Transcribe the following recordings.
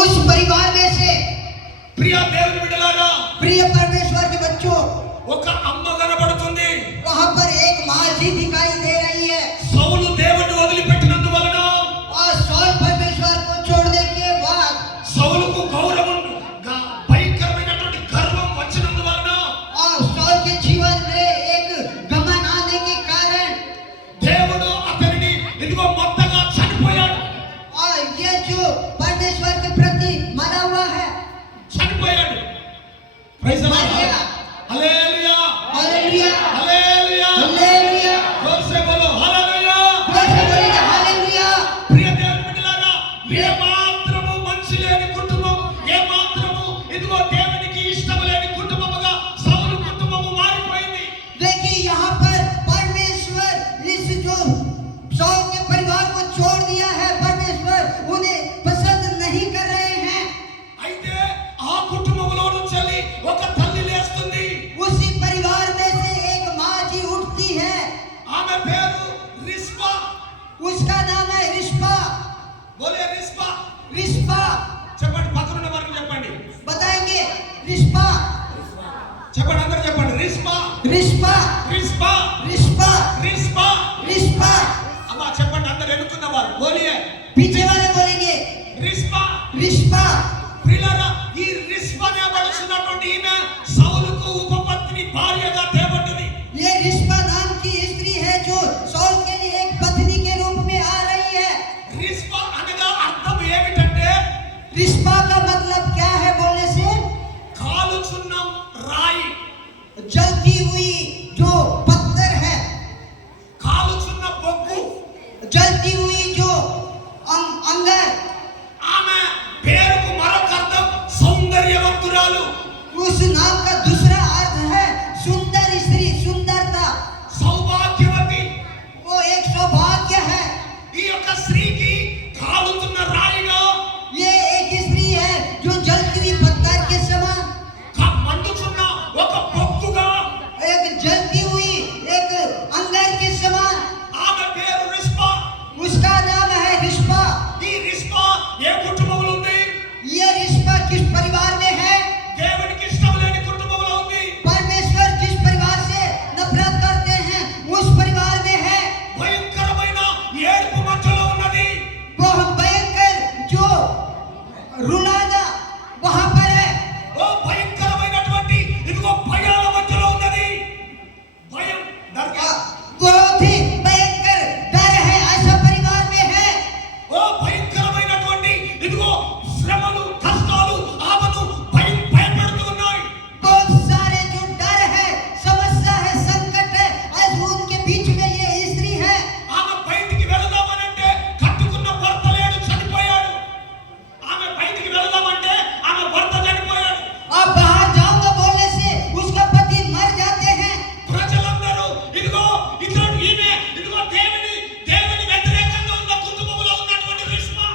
उस परिवार में से ప్రియ దేవుని బిడ్డలారా, प्रिय परमेश्वर के बच्चों, ఒక అమ్మ కనబడుతుంది. वहां पर एक माँ जी दिखाई दे रही है। సౌలు దేవుని వదిలిపెట్టినందువలన और सौल परमेश्वर को छोड़ने के बाद సౌలుకు గౌరవం భయంకరమైనటువంటి గర్వం వచ్చినందువలన और सौल के जीवन में एक गमन आने के कारण దేవుడు అతనిని ఇదిగో మొత్తగా చనిపోయాడు. और ये जो परमेश्वर के प्रति मरा हुआ है, చనిపోయాడు. Praise the lord. Hallelujah, hallelujah, hallelujah, hallelujah, జోర్సే బోలో హల్లెలూయా. जोर से बोलिए हालेलुया। ప్రియ దేవుని బిడ్డలారా, ఏ మాత్రము మంచి లేని కుటుంబం, ఏ మాత్రము ఇదిగో దేవునికి ఇష్టం లేని కుటుంబముగా సౌలు కుటుంబము మారిపోయింది. देखिए यहाँ पर परमेश्वर इस जो सौल के परिवार को छोड़ दिया है, परमेश्वर उन्हें पसंद नहीं कर रहे हैं। అయితే ఆ కుటుంబంలో నుంచి ఒక తల్లి లేస్తుంది. उसी परिवार में से एक माँ जी उठती है। ఆమె పేరు రిస్పా. उसका नाम है रिस्पा। బోలే రిస్పా. रिस्पा చెప్పండి, పక్కనున్న వారికి చెప్పండి. बताएंगे। रिस्पा, చెప్పండి, అందరూ చెప్పండి. రిస్పా, रिस्पा, రిస్పా, रिस्पा, రిస్పా. रिस्पा। అమ్మా చెప్పండి, అందరూ ఎన్నుకున్న వారు బోలియే पीछे वाले बोलेंगे రిస్పా. रिस्पा। ప్రియులారా, ఈ రిస్పా అనేబడుచున్నటువంటి ఈమె సౌలుకు ఉపపత్ని భార్యగా తేబడ్డది. ये रिस्पा नाम की स्त्री है जो सौल के लिए एक पत्नी के रूप में आ रही है। రిస్పా అనగా అర్థం ఏమిటంటే रिस्पा का मतलब क्या है बोलने से? కాలుచున్న రాయి, जलती हुई जो पत्थर है, కాలుచున్న బొగ్గు. जलती हुई जो अंगार। ఆమె పేరుకు మరొక అర్థం సౌందర్యవంతురాలు. उस नाम का दूसरा अर्थ है सुंदर स्त्री, सुंदरता। సౌభాగ్యవతి. वो एक सौभाग्य है। ఈ యొక్క స్త్రీకి కాలుతున్న రాయిగా, ये एक स्त्री है जो जलती हुई पत्थर के समान, మండుచున్న ఒక బొగ్గుగా एक जलती हुई एक अंगार के समान। ఆమె పేరు రిస్పా. उसका नाम है रिस्पा। ఈ రిస్పా ఏ కుటుంబంలో ఉంది? ये रिस्पा किस परिवार में है? దేవునికి ఇష్టం లేని కుటుంబంలో ఉంది. परमेश्वर जिस परिवार से नफरत करते हैं उस परिवार में है। భయంకరమైన ఏడుపు మధ్యలో ఉన్నది. वो हम भयंकर जो रुलाना वहां पर है। ఓ భయంకరమైనటువంటి ఇదిగో భయాల మధ్యలో ఉన్నది. భయం దర్గా. बहुत ही भयंकर डर है, ऐसा परिवार में है। ఓ భయంకరమైనటువంటి ఇదిగో శ్రమలు, కష్టాలు ఆమెను భయపెడుతూ ఉన్నాయి. बहुत सारे जो डर है, समस्या है, संकट है, आज उनके बीच में ये स्त्री है। ఆమె బయటికి వెళదామనంటే కట్టుకున్న భర్త లేడు, చనిపోయాడు. ఆమె బయటికి వెళదామంటే ఆమె భర్త చనిపోయాడు. अब बाहर जाऊंगा बोलने से उसका पति मर जाते हैं। ప్రజలందరూ ఇదిగో ఈమె ఇదిగో దేవుని వ్యతిరేకంగా ఉన్న కుటుంబంలో ఉన్నటువంటి రిస్పా.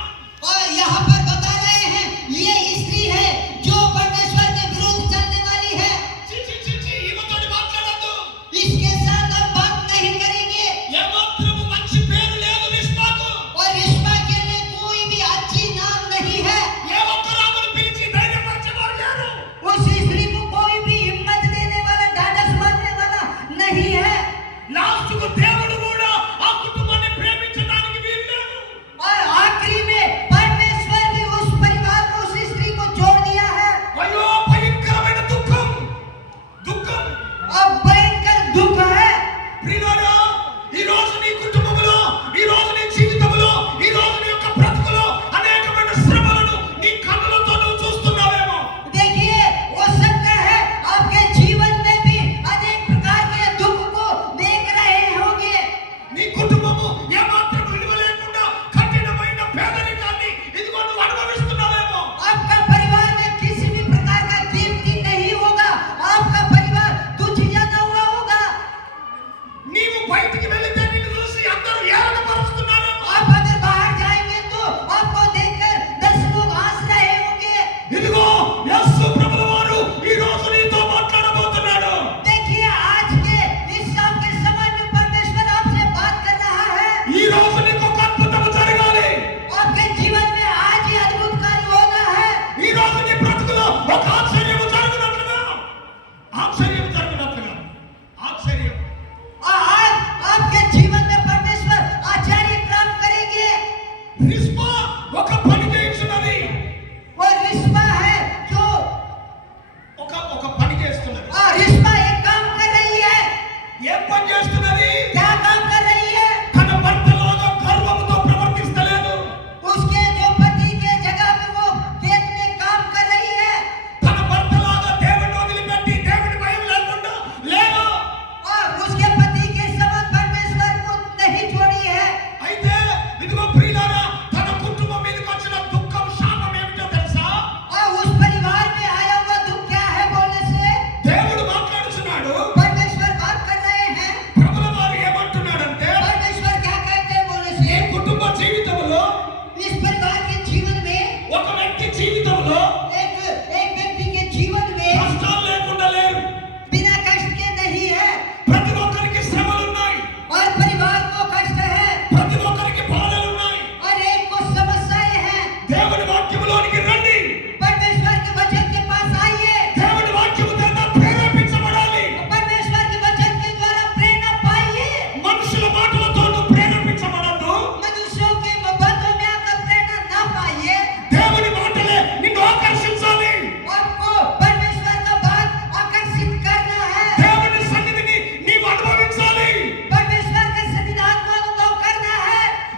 और यहाँ पर बता रहे हैं ये स्त्री है जो परमेश्वर के विरुद्ध चलने वाली है। చి చి చి చి, ఈమెతోటి మాట్లాడొద్దు. इसके साथ हम बात नहीं करेंगे। ఏమాత్రము మంచి పేరు లేదు రిస్పాకు. और रिस्पा के लिए कोई भी अच्छी नाम नहीं है। ఏ ఒక్కరు ఆమెను పిలిచి ధైర్యపరిచేవారు లేరు. उस स्त्री को कोई भी हिम्मत देने वाला, ढाढ़स मारने वाला नहीं है। లాస్ట్కు దేవుడు కూడా ఆ కుటుంబాన్ని ప్రేమించడానికి వీలు లేదు. और आखिरी में परमेश्वर भी उस परिवार को, उस स्त्री को छोड़ दिया है। అయ్యో భయంకరమైన దుఃఖం, దుఃఖం. अब भयंकर दुख है। ప్రియులారా, ఈ రోజు నీ కుటుంబంలో, ఈ రోజు నీ జీవితంలో, ఈ రోజు నీ యొక్క బ్రతుకులో అనేకమైన శ్రమలను నీ కన్నులతో నువ్వు చూస్తున్నావేమో. देखिए हो सकता है आपके जीवन में भी अनेक प्रकार के दुख को देख रहे होंगे। నీ కుటుంబము ఏమాత్రం విలువ లేకుండా కఠినమైన పేదరికాన్ని ఇదిగో నువ్వు అనుభవిస్తున్నావేమో. आपका परिवार में किसी भी प्रकार का कीमती नहीं होगा। आपका परिवार तुच्छ जाना हुआ होगा। నీవు బయటికి వెళితే నిన్ను చూసి అందరూ ఏలనపరుస్తున్నారేమో. आप अगर बाहर जाएंगे तो आपको देखकर 10 लोग हंस रहे होंगे। ఇదిగో యేసు ప్రభువు వారు ఈ రోజు నీతో మాట్లాడబోతున్నాడు. देखिए आज के इस शाम के समय में परमेश्वर आपसे बात कर रहा है। ఈ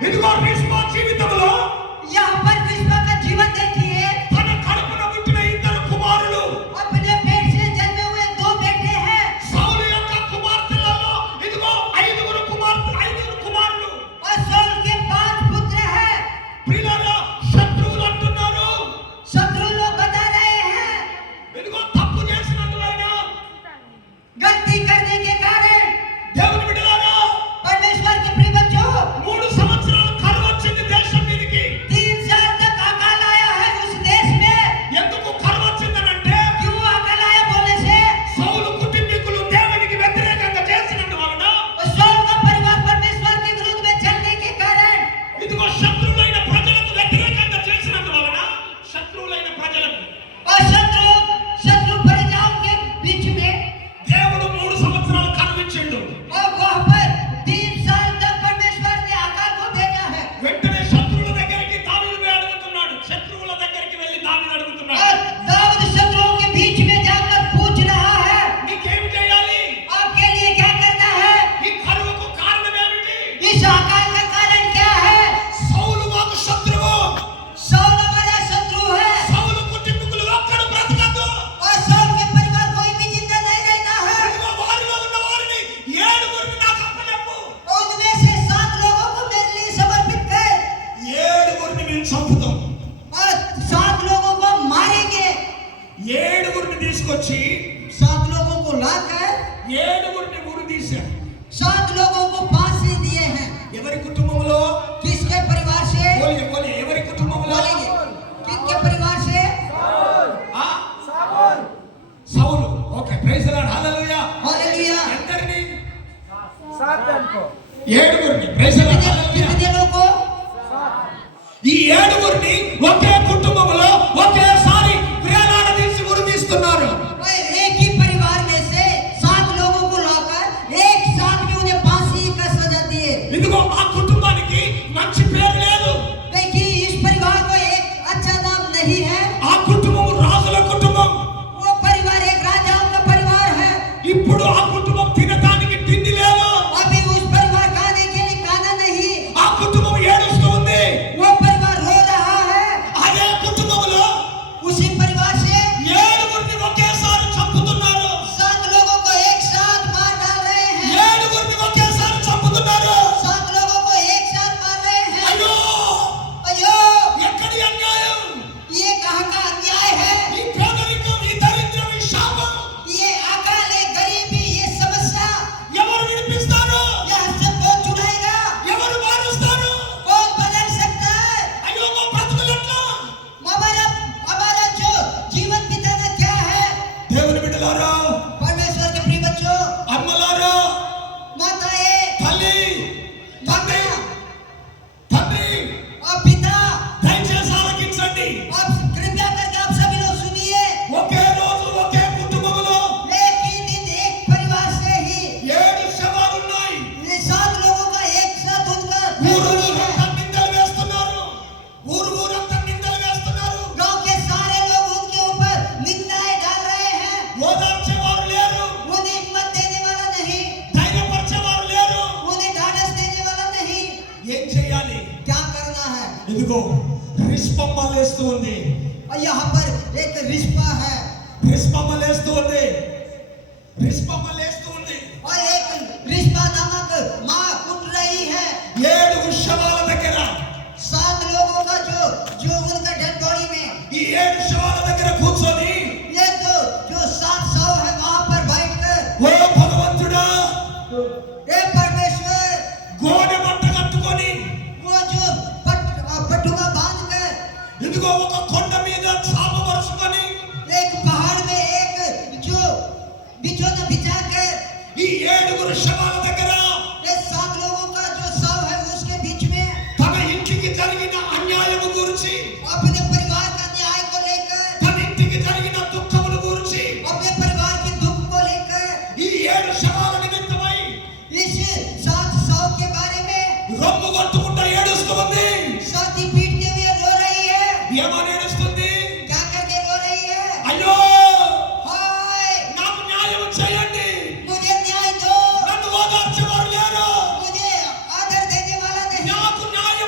ఇదిగో రిస్పా జీవితంలో यहाँ पर रिस्पा का जीवन देखिए, తన కడుపున పుట్టిన ఇద్దరు కుమారులు अपने पेट से जन्मे हुए 2 बेटे हैं సౌలు యొక్క కుమార్తెలలో ఇదిగో ఐదుగురు కుమారులు और शाऊल के 5 पुत्र हैं। ప్రియులారా శత్రువులు అంటున్నారు शत्रु लोग बता रहे हैं ఇదిగో తప్పు చేసినందువలన गलती करने के कारण దేవుని బిడ్డలారా परमेश्वर के प्रिय बच्चों 3 సంవత్సరాలు కరువు వచ్చింది దేశం మీదకి 3 साल तक अकाल आया है उस देश में। ఎందుకు కరువు వచ్చిందనంటే क्यों अकाल आया बोलने से సౌలు కుటుంబీకులు దేవునికి వ్యతిరేకంగా చేసినందువలన और शाऊल का परिवार परमेश्वर के विरुद्ध में चलने के कारण ఇదిగో శత్రువులైన ప్రజలకు వ్యతిరేకంగా చేసినందువలన శత్రువులైన ప్రజలకు और शत्रु प्रजाओं के बीच में దేవుడు 3 సంవత్సరాలు కరువు ఇచ్చిండు और वहाँ पर 3 साल तक परमेश्वर ने अकाल को भेजा है। వెంటనే శత్రువుల దగ్గరికి దావీదు అడుగుతున్నాడు శత్రువుల దగ్గరికి వెళ్ళి దావీదు అడుగుతున్నాడు और दाऊद शत्रुओं के बीच में जाकर पूछ रहा है నీకేం చేయాలి आपके लिए क्या करना है, ఈ కరువుకు కారణం ఏమిటి इस अकाल का कारण क्या है। సౌలు మాకు శత్రువు शाऊल हमारा शत्रु है సౌలు కుటుంబీకులు ఒక్కడు బ్రతకదు और शाऊल के परिवार कोई भी जिंदा नहीं रहता है। ఇదిగో వారిలో ఉన్న వారిని 7గురిని నాకు అప్పచెప్పు उनमें से 7 लोगों को मेरे लिए समर्पित कर 7గురిని మేము చంపుతాం और 7 लोगों को मारेंगे। 7గురిని తీసుకొచ్చి 7 लोगों को लाकर 7గురిని ఉరి తీశారు 7 लोगों को फांसी दिए हैं। ఎవరి కుటుంబంలో किसके परिवार से बोले ఎవరి కుటుంబంలో बोलेंगे, किसके परिवार से ఆ Saul okay praise the lord hallelujah hallelujah. ఎందరిని 7 जन को 7గురిని ప్రైజ్ ది లార్డ్ హల్లెలూయా कितने लोगों को ఈ 7గురిని ఒకే కుటుంబంలో ఒకేసారి వేలాడదీసి ఉరి తీస్తున్నారు और एक ही परिवार में से 7 लोगों को लाकर एक साथ में उन्हें फांसी का सजा दिए। ఇదిగో ఆ కుటుంబానికి మంచి పేరు లేదు देखिए इस परिवार को एक अच्छा नाम नहीं है। ఆ కుటుంబం రాజుల కుటుంబం वो परिवार एक राजाओं का परिवार है। ఇప్పుడు ఆ కుటుంబం తినడానికి తిండి లేదు अभी उस परिवार खाने के लिए खाना नहीं, ఆ కుటుంబం ఏడుస్తూ ఉంది वो परिवार रो रहा है। అదే కుటుంబంలో उसी परिवार से 7గురిని ఒకేసారి చంపుతున్నారు 7 लोगों को एक साथ मार डाल रहे हैं। 7గురిని ఒకేసారి చంపుతున్నారు 7 लोगों को एक साथ मार रहे हैं। అయ్యో अयो ఎక్కడి అన్యాయం ये कहाँ का अन्याय है। ఈ పేదరికం ఈ దరిద్రం ఈ శాపం ये अकाल, ये गरीबी, ये समस्या, ఎవరు విడిపిస్తారు यहाँ से कौन छुड़ाएगा, ఎవరు మారుస్తారు कौन बदल सकता है। అయ్యో మా బ్రతుకులు ఎట్లా हमारा जो जीवन बिताना क्या है। దేవుని బిడ్డలారా परमेश्वर के प्रिय बच्चों, అమ్మలారా माताएं, తల్లి తండ్రి తండ్రి और पिता, దయచేసి ఆలకించండి आप कृपया करके आप सभी लोग सुनिए। ఒకే రోజు ఒకే కుటుంబంలో एक ही दिन एक परिवार से ही 7 శవాలు ఉన్నాయి ये 7 लोगों का एक साथ उनका ఊరంతా నిందలు వేస్తున్నారు ఊరంతా నిందలు వేస్తున్నారు गांव के सारे लोग उनके ऊपर निंदाएं डाल रहे हैं। ఓదార్చేవారు లేరు उन्हें हिम्मत देने वाला नहीं, ధైర్యపరిచేవారు లేరు उन्हें ढाढ़स देने वाला नहीं। ఏం చేయాలి क्या करना है। ఇదిగో రిస్పమ్మ లేస్తూ ఉంది और यहाँ पर एक रिश्ता है రిస్పమ్మ లేస్తూ ఉంది రిస్పమ్మ లేస్తూ ఉంది और एक रिश्ता नामक माँ उठ रही है। 7 శవాల దగ్గర 7 लोगों का जो उनका डेड बॉडी में ఈ 7 శవాల దగ్గర కూర్చొని ये जो 7 शव है वहाँ पर बैठकर ఓ భగవంతుడా हे परमेश्वर, గోడె బట్ట కట్టుకొని वो जो पटुका बांध कर ఇదిగో ఒక కొండ మీద చాపబరుచుకొని एक पहाड़ में एक जो बिछौना बिछा कर ఈ 7 శవాల దగ్గర ये 7 लोगों का जो शव है उसके बीच में తన ఇంటికి జరిగిన అన్యాయం గురించి अपने परिवार का न्याय को लेकर, తన ఇంటికి జరిగిన దుఃఖముల గురించి अपने परिवार के दुख को लेकर ఈ 7 శవాల నిమిత్తమై इस 7 शव के बारे में రొమ్ము కొట్టుకుంటా ఏడుస్తూ ఉంది छाती पीटते हुए रो रही है। ఏమని ఏడుస్తుంది क्या करके रो रही है। అయ్యో हाय, నాకు న్యాయం చేయండి मुझे न्याय दो, నన్ను ఓదార్చేవారు లేరు मुझे आदर देने वाला नहीं, నాకు న్యాయం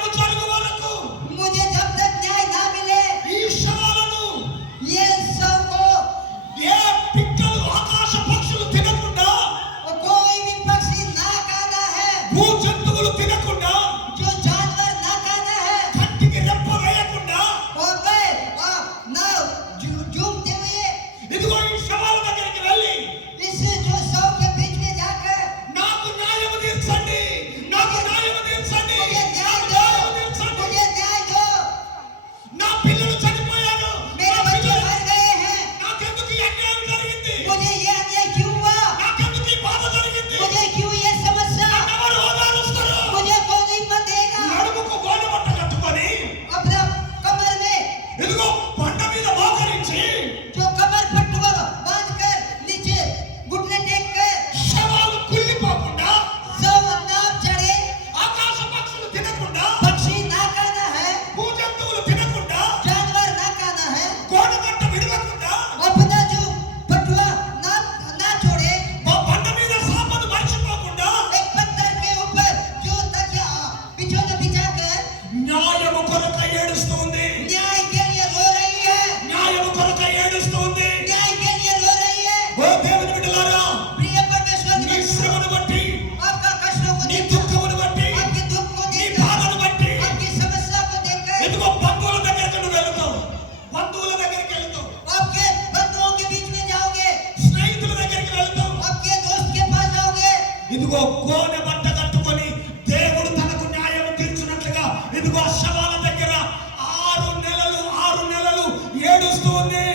ఇదిగో శవాల దగ్గర 6 నెలలు ఏడుస్తూ ఉంది.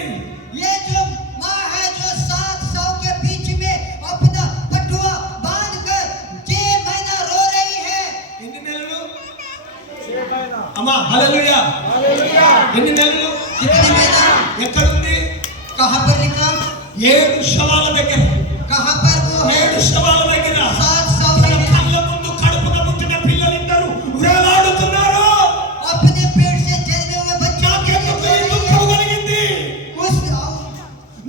ये जो माँ है जो 7 सौ के बीच में अपना पटुआ बांधकर 6 महीना रो रही है। ఎన్ని నెలలు 6 महीना। అమ్మా హల్లెలూయా हालेलुया। ఎన్ని నెలలు? कितने महीना? ఎక్కడుంది? कहाँ पर लिखा? 7 శవాల దగ్గర, कहाँ पर वो है? 7 శవాల దగ్గర 7 सौ తన కళ్ళ ముందు కడుపున పుట్టిన పిల్లలిద్దరూ వేలాడుతున్నారు. अपने पेट से जन्मे हुए बच्चों के लिए నాకెందుకు रो ఈ रही దుఃఖము है। కలిగింది?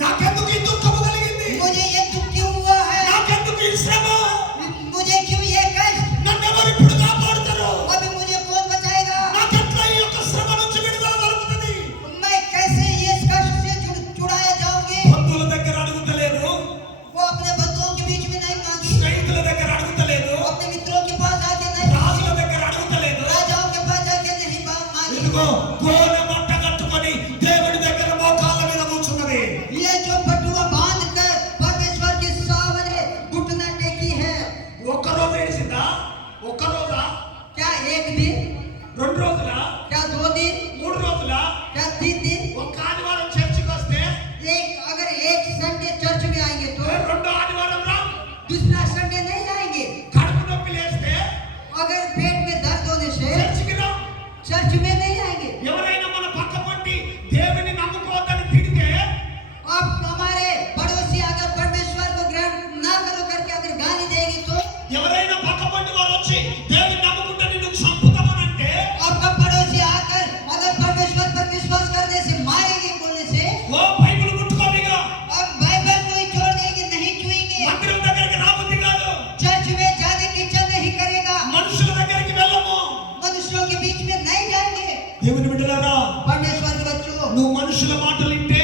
నాకెందుకు ఈ దుఃఖము కలిగింది? मुझे ये दुख क्यों हुआ है? నాకెందుకు ఈ శ్రమ? मुझे क्यों ये कष्ट? నన్ను ఎవరు ఇప్పుడు కాపాడుతారు? अभी मुझे कौन बचाएगा? నాకెట్లా ఈ యొక్క శ్రమ నుంచి విడుదల దొరుకుతుంది? मैं कैसे ये कष्ट से छुड़ाया जाऊंगी? బంధువుల దగ్గర అడుగుతలేదు, वो अपने बंधुओं के बीच में नहीं मांगी, స్నేహితుల దగ్గర అడుగుతలేదు, अपने मित्रों के पास आके नहीं, రాజుల దగ్గర అడుగుతలేదు. राजाओं के पास जाके नहीं मांगी। ఇదిగో గోనె మంట కట్టుకొని దేవుడి దగ్గర మోకాళ్ళ మీద కూర్చున్నది. ये जो पटुआ बांध कर परमेश्वर के सामने घुटना टेकी है। ఒక్క రోజు ఏడిసిందా? ఒక్క రోజా? क्या एक दिन? 2 రోజులా? क्या 2 दिन? 3 రోజులా? क्या 3 दिन? ఒక్క ఆదివారం చర్చికి వస్తే अगर एक संडे चर्च में आएंगे तो రెండో ఆదివారం రా. दूसरा संडे नहीं आएंगे। కడుపు నొప్పి లేస్తే अगर पेट में दर्द होने से చర్చికి రా. चर्च में नहीं आएंगे। ఎవరైనా మన పక్క పొంటి దేవుని నమ్ముకోవద్దని తిడితే आप हमारे पड़ोसी अगर परमेश्वर को ग्रहण ना करो करके अगर गाली देंगे तो ఎవరైనా పక్క పొంటి వారు వచ్చి దేవుని నమ్ముకుంటే నిన్ను చంపుతామనంటే आपका पड़ोसी आकर अगर परमेश्वर पर विश्वास करने से मारेंगे बोलने से ఓ బైబిల్ ముట్టుకోనిగా. अब बाइबल को ही छोड़ देंगे, नहीं छुएंगे। మందిరం దగ్గరికి రాబుద్ది కాదు, चर्च में जाने की इच्छा नहीं करेगा, మనుషుల దగ్గరికి వెళ్ళము. मनुष्यों के बीच में नहीं जाएंगे। దేవుని బిడ్డలారా, परमेश्वर के बच्चों, నువ్వు మనుషుల మాటలు వింటే,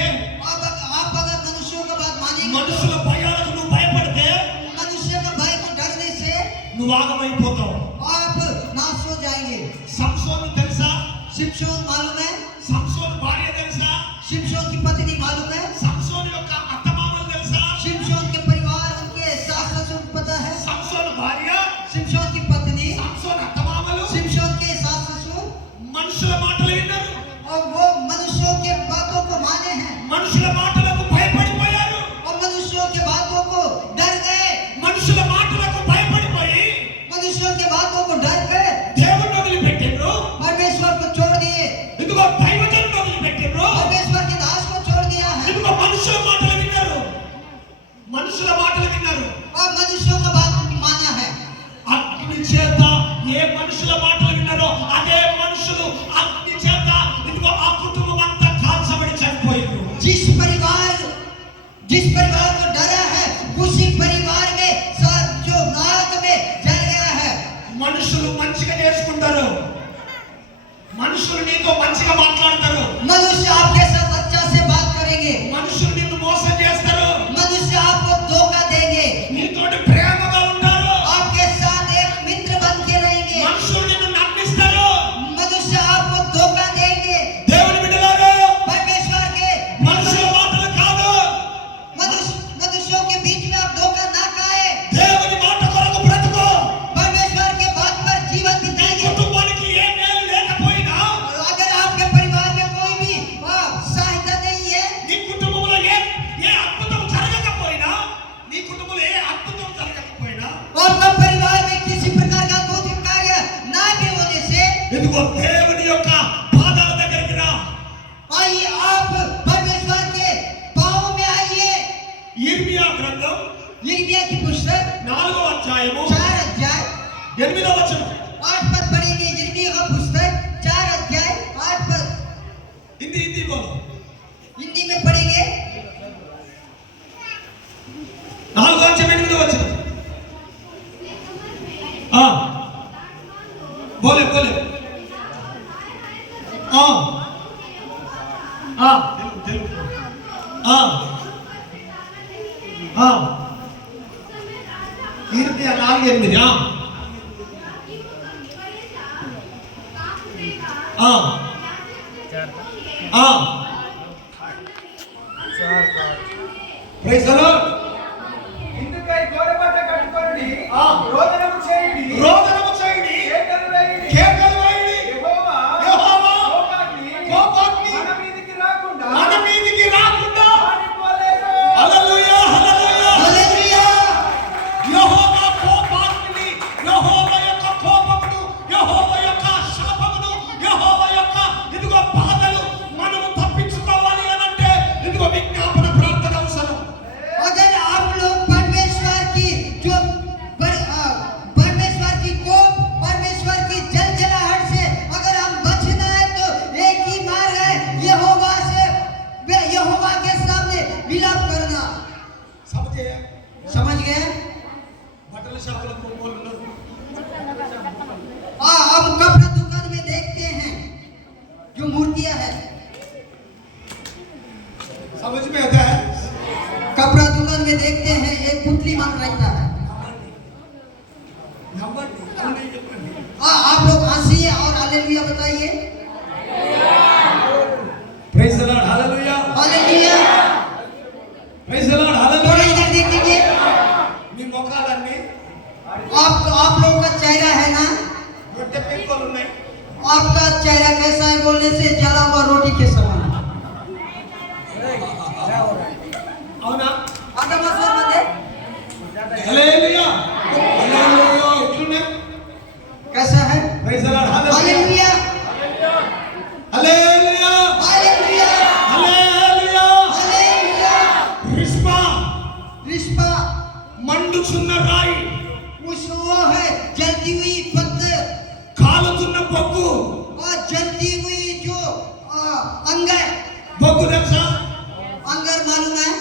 अब आप अगर मनुष्यों का बात मानेंगे, మనుషుల భయాలకు నువ్వు భయపడితే मनुष्य का भय को डरने से నువ్వు ఆగమైపోతావు. आप नाश हो जाएंगे। సంసోను తెలుసా? शिमशोन मालूम है? సంసోను భార్య తెలుసా? शिमशोन की पत्नी मालूम है? సంసోను యొక్క అత్తమామలు తెలుసా? शिमशोन के परिवार, उनके सास ससुर पता है? సంసోను భార్య, शिमशोन की पत्नी, సంసోను అత్తమామలు शिमशोन के सास ससुर, మనుషుల మాటలు విన్నారు, और वो मनुष्यों के बातों को माने हैं మనుషుల మాటలకు భయపడిపోయారు. और मनुष्यों के बातों को डर गए। మనుషుల మాటలకు భయపడిపోయి मनुष्यों के बातों को डर कर దేవుణ్ణి వదిలిపెట్టిండ్రు. परमेश्वर को छोड़ दिए, ఇదిగో దైవజనుని వదిలిపెట్టిండ్రు. परमेश्वर के दास को छोड़ दिया है ఇదిగో మనుషుల మాటలు విన్నారు, మనుషుల మాటలు విన్నారు. और मनुष्यों का बात माना है। అగ్ని చేత ఏ మనుషుల మాటలు విన్నారో అదే మనుషులు అగ్ని చేత ఇదిగో ఆ కుటుంబం అంతా కాల్చబడి చనిపోయారు. जिस परिवार को डरा है उसी परिवार में सब जो आग में जल गया है। మనుషులు మంచిగా నేర్చుకుంటారు, మనుషులు నీతో మంచిగా మాట్లాడతారు, मनुष्य आपके साथ अच्छा से बात करेंगे, మనుషులు నిన్ను మోసం చేస్తారు, मनुष्य आपको धोखा देंगे, నీతోటి ప్రేమగా ఉంటారు, आपके साथ एक मित्र बन के रहेंगे, మనుషులు నిన్ను నమ్మిస్తారు. मनुष्य आपको धोखा देंगे। దేవుని బిడ్డలారా, परमेश्वर के మనుషుల మాటలు కాదు, मनुष्यों के बीच में आप धोखा ना खाए, దేవుని మాట కొరకు బ్రతుకు. परमेश्वर के बात पर जीवन నీ बिताइए। కుటుంబానికి ఏ మేలు లేకపోయినా, अगर आपके परिवार में कोई भी सहायता नहीं है, నీ కుటుంబంలో ఏ అద్భుతం జరగకపోయినా, నీ కుటుంబంలో ఏ అద్భుతం జరగకపోయినా, और आपका परिवार में किसी प्रकार का कोई कार्य ना भी होने से ఇదిగో దేవుని యొక్క పాదాల దగ్గరికి రా. आइए, आप परमेश्वर के पांव में आइए। ఇర్మియా గ్రంథం यिर्मयाह की पुस्तक 4వ అధ్యాయము 4 अध्याय 8వ వచనం. 8 पद पढ़ेंगे। यिर्मयाह का पुस्तक 4 अध्याय 8 पद हिंदी बोलो. हिंदी में पढ़ेंगे। 4వ అధ్యాయం 8వ వచనం. बोले बोले ఇర్మియా 4:8. Praise the lord. ఇందుకై గోడబట్ట కట్టుకొనుడి, రోదనము చేయుడి, రోదనము చేయుడి, కేకలు వేయుడి, కేకలు వేయుడి. యెహోవా बताइए। Praise the lord hallelujah hallelujah. Praise the lord थोड़ा హల్లెలూయా इधर देखिए, మీ ముఖాలన్నీ आप लोगों का चेहरा है ना, రొట్టె పెంకులు ఉన్నాయి आपका चेहरा कैसा है बोलने से जला हुआ रोटी के समान है। అవునా आता मसला मत है। హల్లెలూయా హల్లెలూయా ఇట్లునే कैसा है? Praise the lord hallelujah hallelujah, hallelujah hallelujah, hallelujah hallelujah. రిష్మా रिश्पा మండుచున్న రాయి उस वो है जलती हुई पत्थर కాలుతున్న బొగ్గు और जलती हुई जो अंगर। బొగ్గు తెలుసా अंगर मालूम है?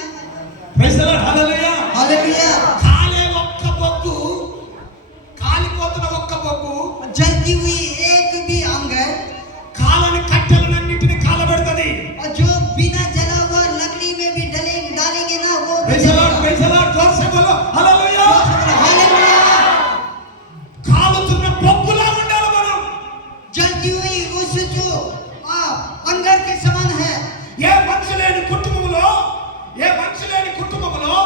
Praise the lord hallelujah hallelujah. కాలే ఒక్క బొగ్గు కాలిపోతున్న ఒక్క బొగ్గు जलती हुई एक भी अंगर కాలని కట్టెలన్నిటిని కాలబెడుతుంది और जो बिना जला हुआ लकड़ी में भी डालेंगे ना वो भी ప్రైజ్ ది जलेगा। లార్డ్ ప్రైజ్ ది లార్డ్ జోర్ సే బోలో హల్లెలూయా हालेलुया। కాలుతున్న బొగ్గులా ఉండాలి మనం जलती हुई उस जो अंगर के समान है। ఏ మనిషి లేని కుటుంబంలో ఏ మనిషి లేని కుటుంబంలో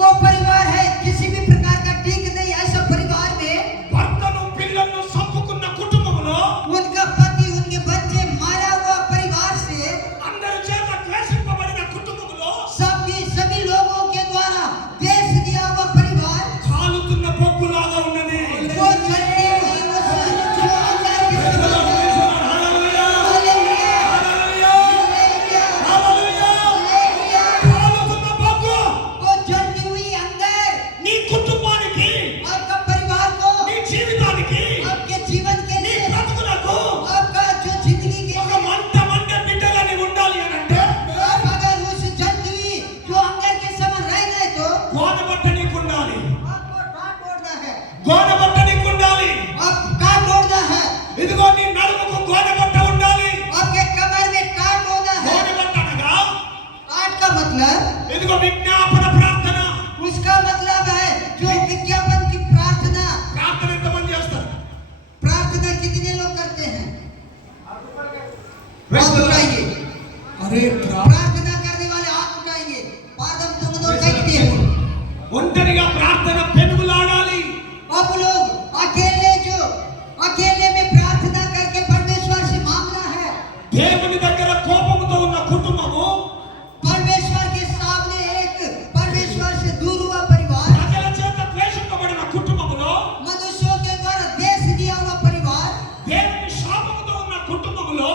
वो परिवार है किसी भी प्रकार का ठीक नहीं ऐसा परिवार में భర్తను పిల్లలను సంపుకున్న కుటుంబంలో उनका पति उनके बच्चे मारा हुआ परिवार से అందరి చేత ద్వేషింపబడిన కుటుంబంలో सभी लोगों के द्वारा देश दिया हुआ परिवार కాలుతున్న బొగ్గులాగా ఉన్నది वो जलती हुई उस जो अंगार के ప్రైజ్ ది समान లార్డ్, है। Praise the lord, hallelujah hallelujah, hallelujah hallelujah, hallelujah hallelujah. కాలుతున్న బొగ్గు वो जलती हुई अंगार నీ కుటుంబానికి आपका परिवार को నీ జీవితానికి आपके जीवन के నీ लिए బ్రతుకులకు आपका जो जिंदगी के ఒక लिए మంట మండే బిడ్డగా నీవు ఉండాలి అని అంటే आप अगर उस जलती हुई जो अंगार के समान रहना है तो గోనబట్ట నీకు ఉండాలి आपको काट ओढ़ना है। గోనబట్ట నీకు ఉండాలి आप काट ओढ़ना है। ఇదిగో నీ నడుముకు గోనబట్ట ఉండాలి आपके कमर में काट ओढ़ना है। గోనబట్ట అనగా काट का मतलब ఇదిగో విజ్ఞాపన ప్రార్థన उसका मतलब है जो विज्ञापन की प्रार्थना। ప్రార్థన ఎంతమంది చేస్తారు प्रार्थना कितने लोग करते हैं? Praise हाथ the Lord. उठाइए। అరే प्रार्थना करने वाले हाथ उठाएंगे। पारदम तुम लोग कहते हो ఒంటరిగా ప్రార్థన పెనుగులాడాలి आप लोग अकेले में प्रार्थना करके परमेश्वर से मांगना है। దేవుని దగ్గర కోపముతో ఉన్న కుటుంబము परमेश्वर के सामने एक परमेश्वर से दूर हुआ परिवार, ప్రజల చేత ద్వేషింపబడిన కుటుంబములో मनुष्यों के द्वारा देश दिया हुआ परिवार, దేవుని శాపముతో ఉన్న కుటుంబములో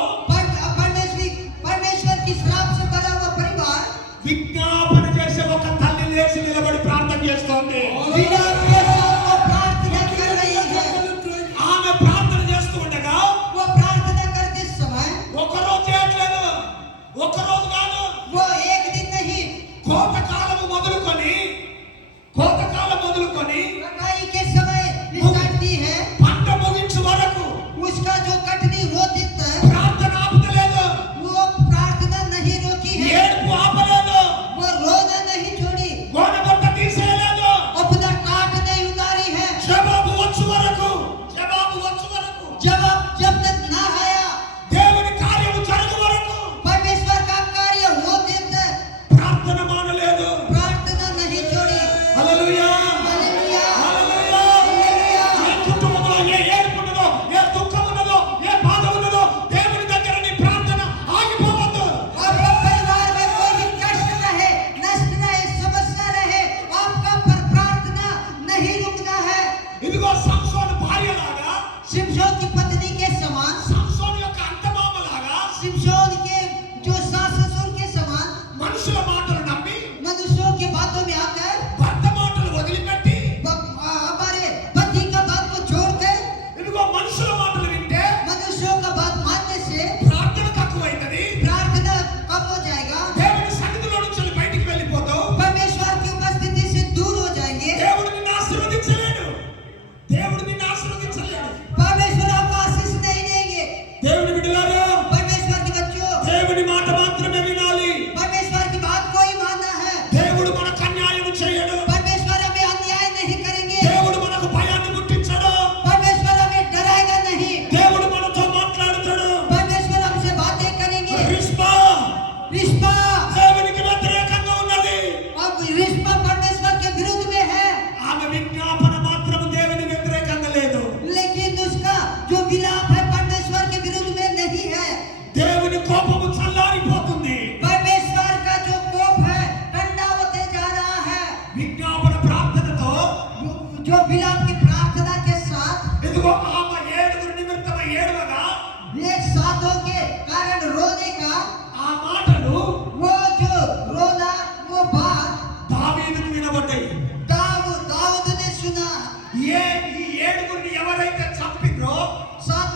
परमेश्वर की श्राप से भरा हुआ परिवार విజ్ఞాపన చేసే ఒక తల్లి లేచి నిలబడి ప్రార్థన చేస్తోంది बिना के साथ वो प्रार्थना कर रही है। ఆమె ప్రార్థన చేస్తూ ఉండగా वो प्रार्थना करते समय ఒకరోజు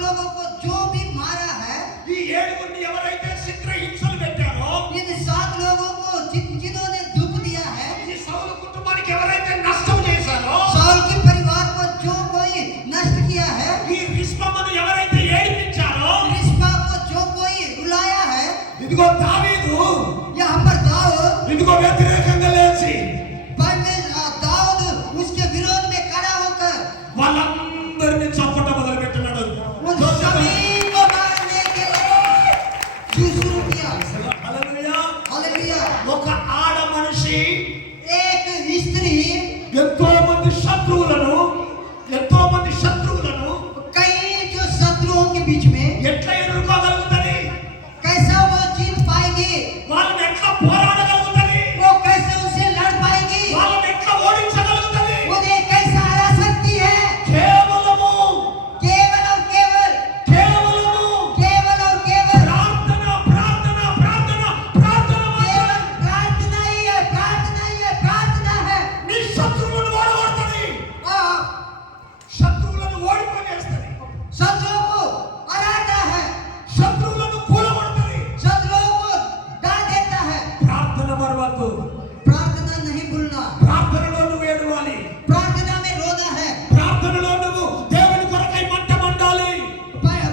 लोगों को जो भी मारा है, ఈ ఏడుగురిని ఎవరైతే చిత్రహింసలు పెట్టారో, इन 7 लोगों को जिन्होंने दुख दिया है, ఈ సౌలు కుటుంబానికి ఎవరైతే నష్టం చేశారో, शाऊल के परिवार को जो कोई नष्ट किया है, ఈ రిస్పమ్మను ఎవరైతే ఏడిపించారో, रिस्पा को जो कोई रुलाया है, ఇదిగో దావీదు यहाँ पर दाऊद ఇదిగో వ్యతిరేకంగా లేచి दाऊद उसके विरोध में खड़ा होकर వాళ్ళందరినీ చంపట మొదలు పెట్టినాడు. उन सभी को मारने के लिए शुरू किया। హల్లెలూయా. हालेलुया। ఒక ఆడ మనిషి एक स्त्री ఎంతో మంది శత్రువులను कई जो शत्रुओं के बीच में ఎట్లా ఎదుర్కోగలుగుతుంది, कैसा वो जीत पाएगी, వాళ్ళని ఎట్లా పోరాడగలుగుతుంది, वो कैसे उसे लड़ पाएगी, వాళ్ళని ఎట్లా ఓడించగలుగుతుంది. उन्हें कैसा हरा सकती है। కేవలము केवल और केवल కేవలము केवल और केवल ప్రార్థన ప్రార్థన ప్రార్థన ప్రార్థన केवल మాత్రమే. प्रार्थना ही है, प्रार्थना ही है, प्रार्थना है। నీ శత్రువులను ఓడగొడుతుంది, और శత్రువులను ఓడిపోయేస్తుంది, शत्रुओं को हराता है, శత్రువులను కూలగొడుతుంది. शत्रुओं को डाल देता है। ప్రార్థన మరవద్దు, प्रार्थना नहीं भूलना, ప్రార్థనలో నువ్వు ఏడవాలి, प्रार्थना में रोना है, ప్రార్థనలో నువ్వు దేవుని కొరకై మంట మండాలి.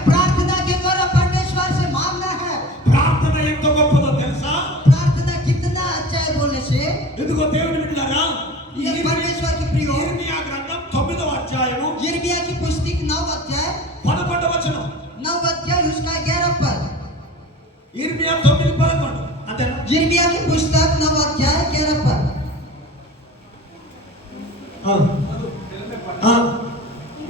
प्रार्थना के द्वारा परमेश्वर से मांगना है। ప్రార్థన ఎంత గొప్పదో తెలుసా? प्रार्थना कितना अच्छा है बोलने से। ఇదిగో దేవుని బిడ్డలారా, ये परमेश्वर की प्रिय ఇర్మియా గ్రంథం 9వ అధ్యాయము यिर्मयाह की पुस्तक 9 अध्याय 11వ వచనం. 9 अध्याय उसका 11 पद। ఇర్మియా 9:11 అంతేనా? यिर्मयाह की पुस्तक 9 अध्याय 11 पद।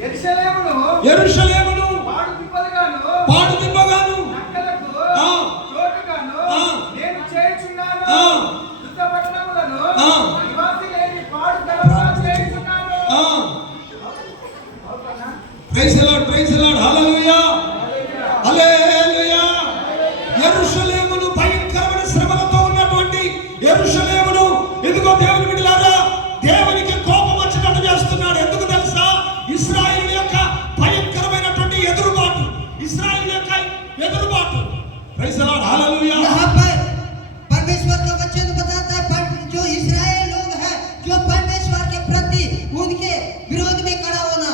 యెరూషలేమును యెరూషలేమును పాడు తిప్పలుగాను పాడు దిబ్బగాను నక్కలకు ఆ. చోటుగాను ఆ. నేను చేయుచున్నాను. ఆ. యుద్ధ పట్టణములను ఆ. నివాసి లేని పాడు స్థలముగా చేయుచున్నాను. ప్రైజ్ ది లార్డ్ హల్లెలూయా హల్లెలూయా. యెరూషలేమును భయంకరమైన శ్రమలతో ఉన్నటువంటి యెరూషలేమును ఇదిగో దేవుని బిడ్డలారా దేవునికి కోపం వచ్చినట్టు చేస్తున్నాడు. ఎందుకు తెలుసా? ఇశ్రాయేలు యొక్క భయంకరమైనటువంటి ఎదురుబాటు, ఇశ్రాయేలు యొక్క ఎదురుబాటు. ప్రైజ్ ది లార్డ్ హల్లెలూయా. यहाँ पर परमेश्वर का वचन बताता है, पर जो इस्राएल लोग हैं जो परमेश्वर के प्रति उनके विरोध में खड़ा होना।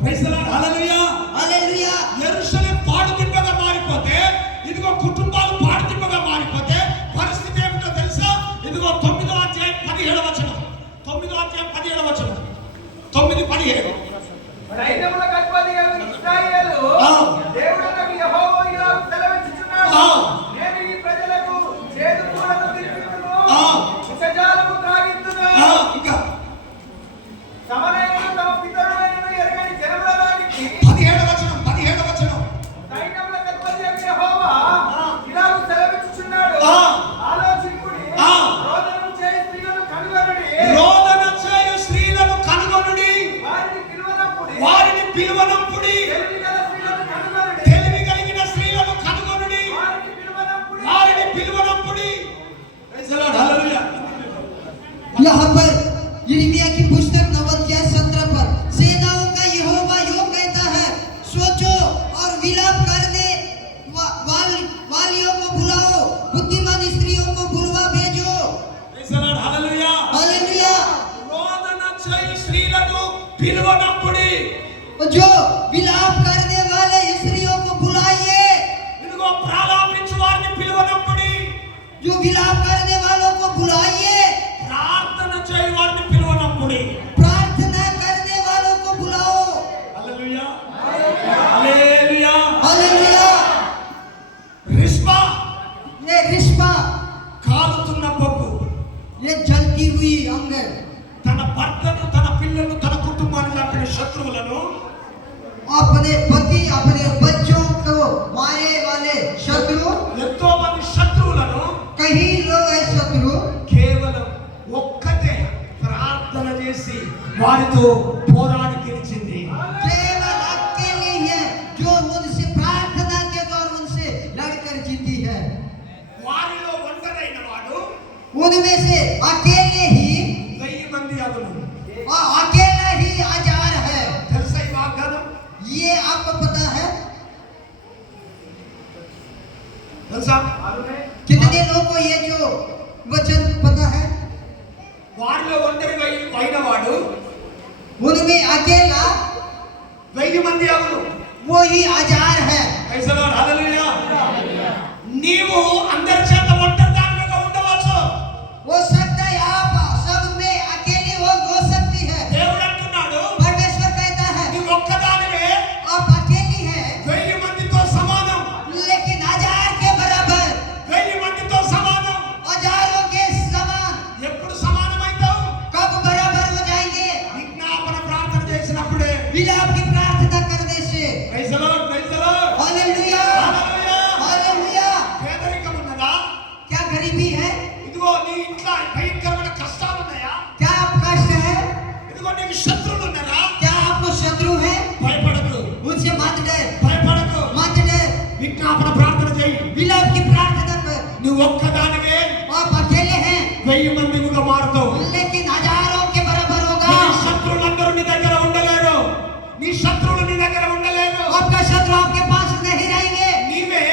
Praise the lord hallelujah. Hallelujah. యెరూషలేము పాడుదిబ్బగా మారిపోతే, ఇదిగో కుటుంబాలు పాడుదిబ్బగా మారిపోతే పరిస్థితి ఏమిటో తెలుసా? ఇదిగో 9వ అధ్యాయం 17వ వచనం. 9వ అధ్యాయం 17వ వచనం. 9:17. సైన్యములకు అధిపతియగు ఇశ్రాయేలు ఆ. దేవుడైన యెహోవా ఇలా సెలవిచ్చుచున్నాడు. ఆ. నేను ఈ ప్రజలకు చేదు కూరను తినిపించును, ఆ. విషజాలము త్రాగించును. ఇంకా సమరయులు తమ పితరులైనను ఎరుగని జనములలోనికి 17వ వచనం. 17వ వచనం. సైన్యములకు అధిపతియగు యెహోవా ఇలా సెలవిచ్చుచున్నాడు. ఆ. ఆలోచింపుడి, ఆ. రోదనము చేయి స్త్రీలను కనుగొనుడి, రోదన చేయు స్త్రీలను కనుగొనుడి, వారిని పిలువనప్పుడి, వారిని పిలువనప్పుడి, తెలివి గల స్త్రీలను కనుగొనుడి, తెలివి కలిగిన స్త్రీలను కనుగొనుడి, వారిని పిలువనప్పుడి. వారిని పిలువనప్పుడి. ప్రైజ్ ది లార్డ్ హల్లెలూయా. यहाँ पर यिर्मयाह की पुस्तक 9 अध्याय 17 पद। सेनाओं का यहोवा यूं कहता है, सोचो और विलाप करने वालियों को बुलाओ, बुद्धिमान स्त्रियों को बुलवा भेजो। Praise the lord hallelujah. Hallelujah. రోదన చేయు స్త్రీలను పిలువనప్పుడి, जो विलाप करने वाले स्त्रियों को बुलाइए, ఇదిగో ప్రాలాపించు వారిని పిలువనప్పుడి, जो विलाप करने वालों को बुलाइए, ప్రార్థన చేయు వారిని పిలువనప్పుడి. प्रार्थना करने वालों को बुलाओ। హల్లెలూయా హల్లెలూయా. हालेलुया। రిస్పా ये रिस्पा, కాలుతున్న బొగ్గు ये जलती हुई अंगन, తన భర్తను, తన పిల్లలను, తన కుటుంబాన్ని చంపిన శత్రువులను अपने पति अपने बच्चों को मारे वाले शत्रु, ఎంతో మంది శత్రువులను कई लोग है शत्रु, కేవలం ఒక్కటే ప్రార్థన చేసి వారితో పోరాడి గెలిచింది. केवल अकेले ही है जो उनसे प्रार्थना के द्वारा उनसे लड़कर जीती है। వారిలో ఒంటరైన వాడు उनमें से अकेले ही 1000 మంది అగును. अकेला ही हजार है। తెలుసా ఈ వాగ్దానం? ये आपको पता है? తెలుసా? कितने लोगों को ये जो वचन पता है? వారిలో ఒంటరిగా అయిన వాడు उनमें अकेला 1000 మంది అవును. वो ही हजार है। ప్రైజ్ ది లార్డ్, హల్లెలూయా. నీవు అందరి చేత ఒంటరిగా ఉండవచ్చు. हो सकता है आप सब में अकेले हो सकती है। దేవుడు అంటున్నాడు, परमेश्वर कहता है నీవు ఒక్కదానివే आप अकेली है 1000 మందితో సమానం. लेकिन हजार के बराबर, 1000 మందితో సమానం. हजारों के समान। ఎప్పుడు సమానమైతావు? कब बराबर हो जाएंगे? విజ్ఞాపన ప్రార్థన చేసినప్పుడే. विलाप की प्रार्थना करने से। Praise the Lord, praise the Lord, hallelujah, hallelujah. Hallelujah. పేదరికం ఉన్నదా? क्या गरीबी है? ఇదిగో నీ ఇంట్లో భయంకరమైన కష్టాలు ఉన్నాయా? क्या आप कष्ट है? ఇదిగో నీకు శత్రువులు ఉన్నారా? क्या आपको शत्रु है? భయపడకు, उनसे मत डर, భయపడకు. मत डर। విజ్ఞాపన ప్రార్థన చేయి. विलाप की प्रार्थना कर। నువ్వు ఒక్కదానివే आप अकेले हैं 1000 మందిగా మారుతావు. लेकिन हजारों के बराबर होगा। నీ శత్రువులందరూ నీ దగ్గర ఉండలేరు. నీ శత్రువులు నీ దగ్గర ఉండలేరు. आपका शत्रु आपके पास नहीं रहेंगे। నీవే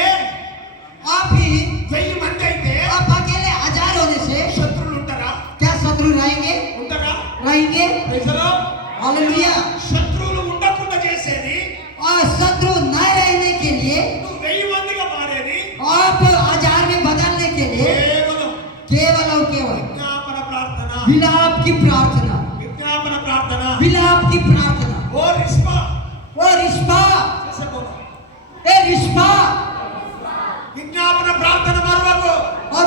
आप ही 1000 మంది అయితే आप अकेले हजार होने से శత్రువులు ఉంటారా? क्या शत्रु रहेंगे? ఉంటారా? रहेंगे। Praise the Lord. हालेलुया। శత్రువులు ఉండకుండా చేసేది और शत्रु न रहने के लिए నువ్వు 1000 మందిగా మారేది आप हजार में बदलने के लिए కేవలం केवल और केवल విజ్ఞాపన ప్రార్థన. विलाप की प्रार्थना, విజ్ఞాపన ప్రార్థన. विलाप की प्रार्थना। ఓ రిస్పా और रिश्पा, చేసుకోను. ए रिश्पा, విజ్ఞాపన ప్రార్థన మరవకు. और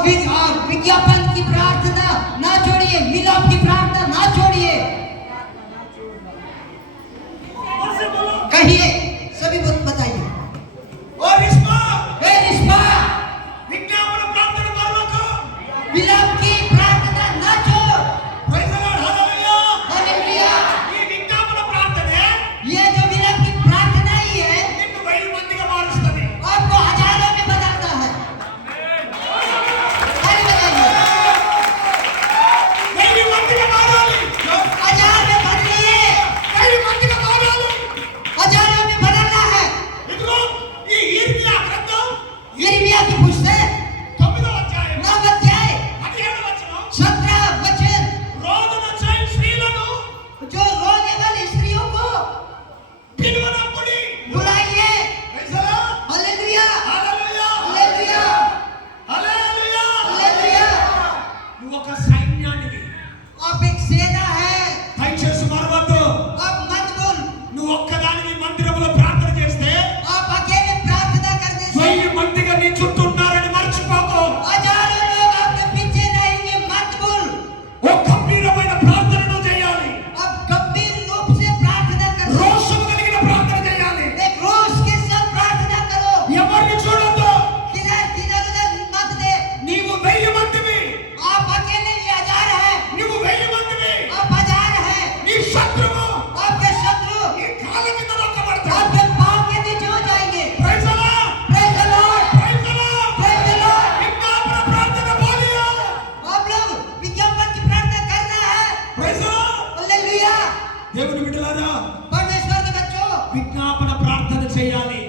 विज्ञापन की प्रार्थना ना छोड़िए, विलाप की प्रार्थना ना छोड़िए। कहिए, सभी बताइए। ఓ రిస్పా, ए रिश्पा, విజ్ఞాపన ప్రార్థన మరవకు. विलाप की प्रार्थना ना छोड़। Praise the lord, hallelujah. Hallelujah. ఈ విజ్ఞాపన ప్రార్థనే ये जो विलाप की प्रार्थना ही है, నిన్ను 1000 మందిగా మారుస్తుంది. आपको हजारों में बदलता है। अरे बताइए, 1000 మందిగా माराలి. हजार में बदलिए, 1000 మందిగా మారాలి. हजारों में बदलना है। ఇదిగో ఈ ఇర్మియా గ్రంథం यिर्मयाह की पुस्तक 9వ అధ్యాయం 9 अध्याय 17వ వచనం. 17 वचन। రోదన చేయి స్త్రీలను जो रोने वाली स्त्रियों को పిలువనప్పుడి. बुलाइए। Praise the Lord, hallelujah, hallelujah, hallelujah, hallelujah. Hallelujah. నువ్వు ఒక సైన్యానివి. आप एक सेना है। దయచేసి మరవద్దు. आप मत बोल। నువ్వు ఒక్కదానివి మందిరంలో ప్రార్థన చేస్తే आप अकेले प्रार्थना करने से 1000 మందిగా నీ చుట్టూ ఉన్నారని మర్చిపోకు. हजारों लोग आपके पीछे रहेंगे। मत बोल। ఓ గంభీరమైన ప్రార్థనను చేయాలి. आप गंभीर रूप से प्रार्थना करो। రోషము కలిగిన ప్రార్థన చేయాలి. एक रोष के साथ प्रार्थना करो। ఎవరిని చూడొద్దు. किधर उधर मत दे। నీవు 1000 మందివి. आप अकेले ही हजार है। నువ్వు 1000 మందివి. आप हजार है। నీ శత్రువు आपके शत्रु నీ కాళ్ళ కింద నొక్కబడతాడు. आपके पांव के नीचे हो जाएंगे। Praise the Lord, Praise the Lord, praise the Lord. praise the Lord। విజ్ఞాపన ప్రార్థన బోలియా. आप लोग विज्ञापन की प्रार्थना करना है। Praise the Lord. हालेलुया। దేవుని బిడ్డలారా, परमेश्वर के बच्चों, విజ్ఞాపన ప్రార్థన చేయాలి.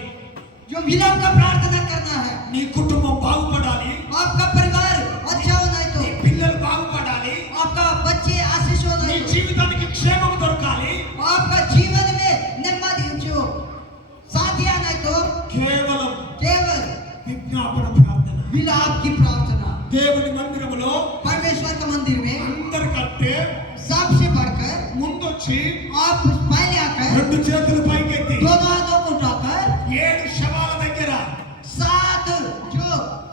जो विलाप का प्रार्थना करना है। నీ కుటుంబం బాగుపడాలి. आपका परिवार अच्छा होना है तो నీ పిల్లలు బాగుపడాలి. आपका बच्चे आशीष होना నీ है तो జీవితానికి క్షేమం దొరకాలి. आपका जीवन में नेమ్మది जो साथी आना है तो కేవలం केवल విజ్ఞాపన ప్రార్థన. विलाप की प्रार्थना। దేవుని మందిరములో परमेश्वर के मंदिर में అందరికంటే सबसे बढ़कर ముందొచ్చి आप पहले आकर 2 చేతులు పైకెత్తి दोनों हाथों को उठाकर 7 శవాల దగ్గర 7 जो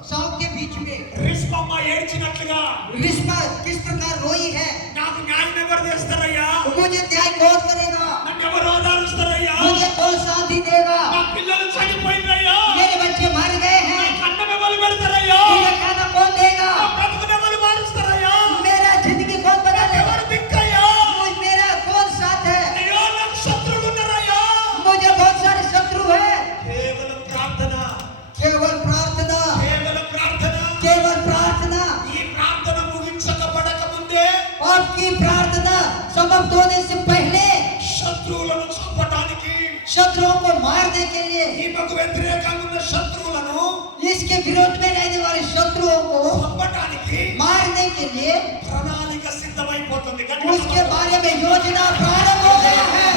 शव के बीच में రిస్పమ్మ ఏడ్చినట్లుగా रिश्मा किस प्रकार रोई है। నాకు న్యాయం ఎవరు చేస్తారయ్యా? मुझे न्याय कौन करेगा? నన్ను ఎవరు ఆదరిస్తారయ్యా? मुझे कौन साथी देगा? నా పిల్లలు చనిపోయినయ్యా. मेरे बच्चे मर गए हैं। నాకు అన్నం ఎవరు పెడతారయ్యా? मुझे खाना कौन देगा? నా బ్రతుకును ఎవరు మారుస్తారయ్యా? मेरा जिंदगी कौन बना लेगा? ఎవరు దిక్కయ్యా? मेरा कौन साथ है? అయ్యో నాకు శత్రువులు ఉన్నారయ్యా. मुझे बहुत सारे शत्रु है। కేవలం ప్రార్థన, केवल प्रार्थना, కేవలం ప్రార్థన. केवल प्रार्थना। ఈ ప్రార్థన ముగించకపడక ముందే आपकी प्रार्थना समाप्त होने से पहले శత్రువులను చంపడానికి, शत्रुओं को मारने के लिए, ఈమెకు వ్యతిరేకంగా ఉన్న శత్రువులను इस इसके विरोध में रहने वाले शत्रुओं को చంపడానికి मारने के लिए ప్రణాళిక సిద్ధమైపోతుంది. उसके बारे में योजना प्रारंभ हो गया है।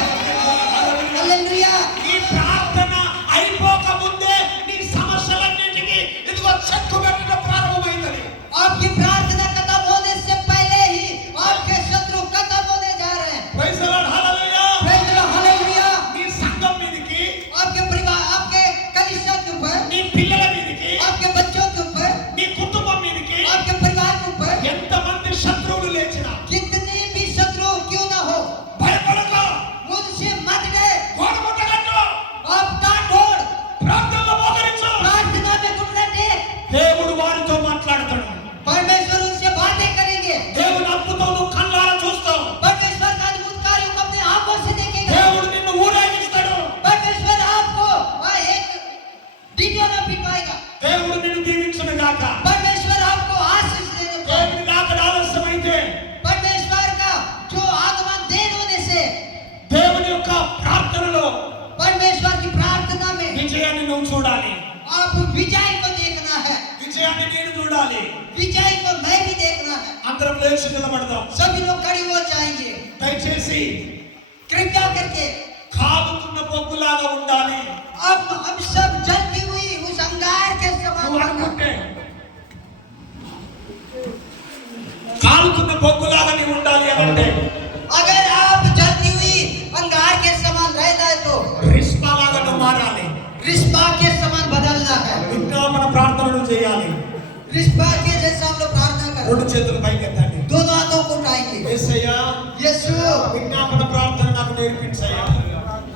हालेलुया। ఈ ప్రార్థన అయిపోక ముందే నీ సమస్యలన్నిటికీ ఇదిగో చెక్కు పెట్టడం ప్రారంభమైందని. आपकी प्रार्थना खत्म होने से पहले ही आपके शत्रु खत्म होने जा रहे हैं। Praise the lord, hallelujah. Praise the Lord, hallelujah. నీ సంఘం మీదకి, आपके परिवार, आपके कलीसिया के ऊपर, నీ పిల్లల మీదకి, आपके बच्चों के ऊपर, నీ కుటుంబం మీదకి आपके परिवार के ऊपर ఎంతమంది శత్రువులు లేచినా कितने भी शत्रु क्यों ना हो, భయపడక, मुझसे मत डरे। గోడముట్టగట్టు, आप తాటోड़ ప్రార్థనలో మోకరించు. प्रार्थना में घुटने टेक। దేవుడు వారితో మాట్లాడతాడు. परमेश्वर उनसे बातें करेंगे। దేవుని అద్భుతం నువ్వు కళ్ళారా చూస్తావు. परमेश्वर का अद्भुत कार्यों को अपने आंखों से देखेगा। దేవుడు నిన్ను ఊరేగిస్తాడు. परमेश्वर आपको एक डीजो में पिटवाएगा। దేవుడు నిన్ను దీవించును గాక. परमेश्वर आपको आशीष देने को, దేవుని రాకడ ఆలస్యమైతే परमेश्वर का जो आगमन देर होने से దేవుని యొక్క ప్రార్థనలో परमेश्वर की प्रार्थना में విజయాన్ని నువ్వు చూడాలి. आप विजय को देखना है। విజయాన్ని నేను చూడాలి. विजय को मैं भी देखना है। అందరం లేచి నిలబడదాం. सभी लोग खड़े हो जाएंगे। దయచేసి कृपया करके కాలుతున్న బొగ్గులాగా ఉండాలి. अब हम सब जलती हुई उस अंगार के నువ్వు समान అనుకుంటే కాలుతున్న బొగ్గులాగా నీవు ఉండాలి అంటే अगर आप जलती हुई अंगार के समान रहना है तो రిస్పాలాగా నువ్వు మారాలి. रिस्पा के समान बदलना है। విజ్ఞాపన ప్రార్థనలు చేయాలి. रिस्पा के जैसा हम लोग प्रार्थना करें। రెండు చేతులు పైకెత్తండి. दोनों हाथों को उठाएंगे। యేసయ్యా, यीशु, విజ్ఞాపన ప్రార్థన నాకు నేర్పించయ్యా.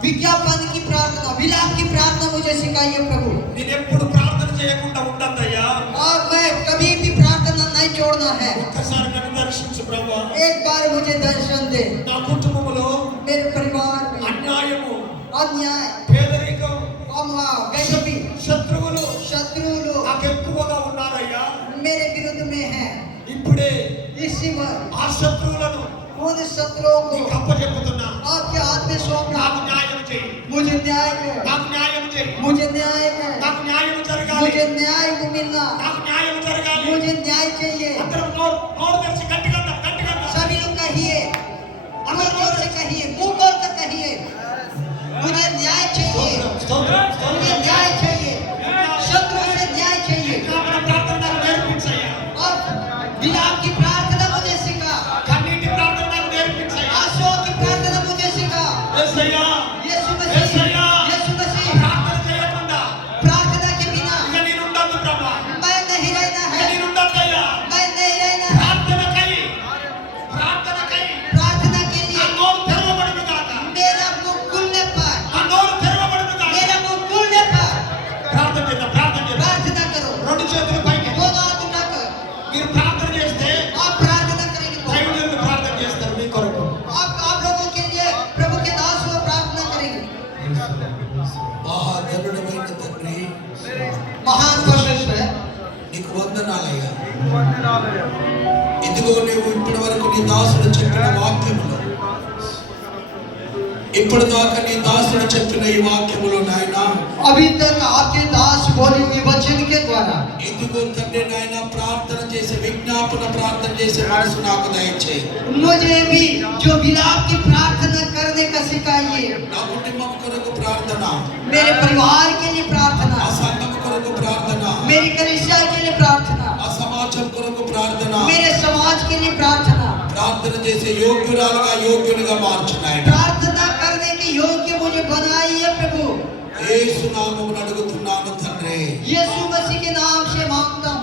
विज्ञापन की प्रार्थना, विलाप की प्रार्थना मुझे सिखाइए प्रभु। నేను ఎప్పుడు ప్రార్థన చేయకుండా ఉండద్దయ్యా. और मैं कभी भी प्रार्थना नहीं छोड़ना है। ఒక్కసారి నన్ను దర్శించు ప్రభువా. एक बार मुझे दर्शन दे। నా కుటుంబంలో मेरे परिवार में అన్యాయము, अन्याय, పేదరికం, गरीबी, శత్రువులు शत्रु लोग నాకు ఎక్కువగా ఉన్నారయ్యా. मेरे विरुद्ध में है। ఇప్పుడే इसी पर ఆ శత్రువులను उन शत्रुओं నీకు को అప్పచెప్పుతున్నా. आपके हाथ में सौंपना। నాకు న్యాయం చేయి. मुझे न्याय कर, నాకు న్యాయం చేయి. मुझे न्याय कर, నాకు న్యాయం జరగాలి. मुझे न्याय को मिलना, నాకు న్యాయం జరగాలి. मुझे न्याय चाहिए। అందరం నోరు తెరిచి గట్టిగా అందాం, గట్టిగా అందాం. सभी लोग कहिए, मुझे जोर से कहिए, मुंह खोल कर कहिए, मुझे न्याय चाहिए, స్తోత్రం, मुझे స్తోత్రం. न्याय चाहिए, शत्रु से न्याय चाहिए। విజ్ఞాపన ప్రార్థన నాకు నేర్పించయ్యా. और विलाप की प्रार्थना मुझे सिखा, కన్నీటి ప్రార్థన నాకు నేర్పించయ్యా. आंसुओं की प्रार्थना मुझे सिखा। యేసయ్యా, यीशु मसीह, यीशु मसीह, ప్రార్థన చేయకుండా प्रार्थना के बिना ఇక నేను ఉండదు ప్రభా. मैं नहीं रहना ఇక है, నేను ఉండద్దయ్యా. मैं नहीं रहना है। ప్రార్థనకై प्रार्थना के నా लिए నోరు తెరవబడును గాక. मेरा मुंह खुलने पर, నా నోరు తెరవబడును గాక. मेरा मुंह खुलने पर ప్రార్థన చేద్దాం, ప్రార్థన చేద్దాం. प्रार्थना करो। రెండు చేతులు పైకి. दोनों हाथ उठाकर మీరు ప్రార్థన చేస్తే आप प्रार्थना करेंगे तो దైవజనులు ప్రార్థన చేస్తారు మీ కొరకు. आप लोगों के लिए प्रभु के दास लोग प्रार्थना करेंगे। మహాగణుడమైన తండ్రి, महान परमेश्वर, నీకు వందనాలయ్యా. వందనాలయ్యా. ఇదిగో నీవు ఇప్పటి వరకు నీ దాసుడు చెప్పిన వాక్యములో, ఇప్పుడు దాకా నీ దాసుడు చెప్పిన ఈ వాక్యములో నాయన, अभी तक आपके दास बोले हुए वचन के द्वारा ఇదిగో తండ్రి నాయన ప్రార్థన చేసే, విజ్ఞాపన ప్రార్థన చేసే మనసు నాకు దయచేయి. मुझे भी जो विलाप की प्रार्थना करने का सिखाइए। నా కుటుంబం కొరకు ప్రార్థన, मेरे परिवार के लिए ఆ प्रार्थना, సంఘం కొరకు ప్రార్థన, मेरी कलीसिया के लिए प्रार्थना, ఆ సమాజం కొరకు ప్రార్థన, मेरे समाज के लिए प्रार्थना, ప్రార్థన చేసే యోగ్యురాలుగా యోగ్యునిగా మార్చున్నాయి. प्रार्थना करने के योग्य मुझे बनाइए प्रभु। యేసు నామమున అడుగుతున్నాను తండ్రి. यीशु मसीह के नाम से मांगता हूँ।